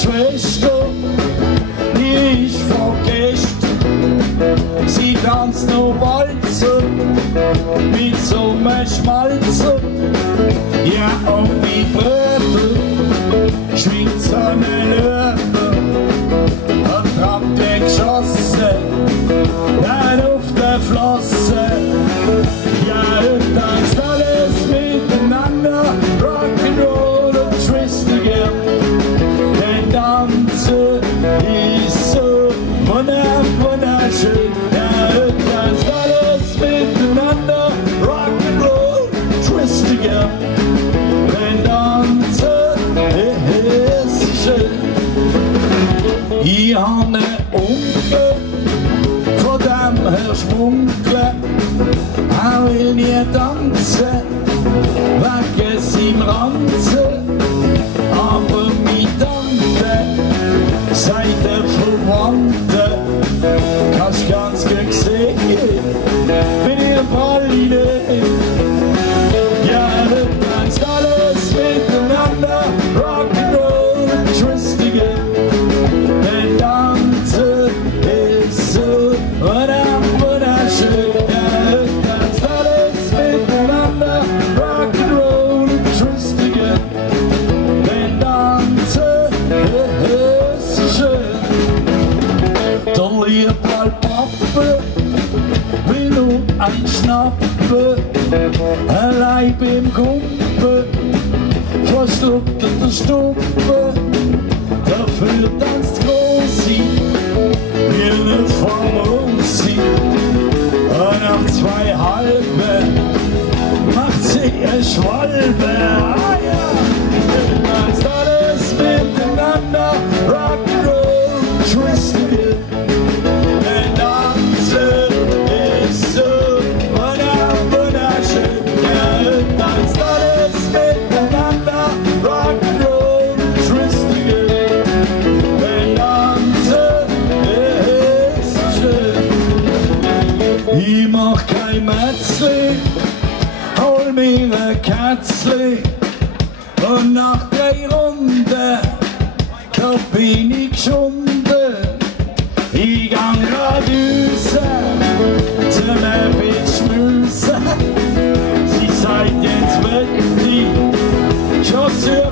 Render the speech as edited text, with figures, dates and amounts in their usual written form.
Schwester, die ich vergesst. Sie tanzt noch Walzer mit so einem Schmalzer. Ja, und die Brötel schwingt so eine Löwe und habt den geschossen, dann auf der Flosse. Ja, und tanzt alles miteinander, Rock'n'Roll und Twist again. Denn Tanzen ist so wunderschön. Ja, und tanzt alles miteinander, Rock'n'Roll, Twist again. Denn Tanzen ist schön. Ich hab ne Onkel, von dem her schmunkeln. Er will nie tanzen, wegen seinem Ranzen. Aber meine Tante, sagt der Verwandte, kannst ganz gut sehen, wenn ihr Praline. Ja, du tanzt alles miteinander, Rock'n'Roll und Twist again. Denn Tanzen ist so wunderschön. Ja, du tanzt alles miteinander, Rock'n'Roll und Twist again. Denn Tanzen ist schön. Der liebe Pappe will nur ein Schnappen, allein beim Kumpel verschluckt der Stumpe. Dafür tanzt Rosi wie eine Famosi. Und nach 2 halben macht sie eine Schwalbe. Ah ja, tanzt alles miteinander, Rock'n'Roll, Twist again. Denn Tanzen ist so wunderschön. Ja, tanzt alles miteinander, Rock'n'Roll, Twist again. Denn Tanzen ist schön. Ich mach kein Mätzli, hol mir ein Kätzli. Und nach 3 Runden, da bin ich geschunden. Ich gang grad raus, zum Bitch schmusen. Sie sagt, jetzt will ich schon sur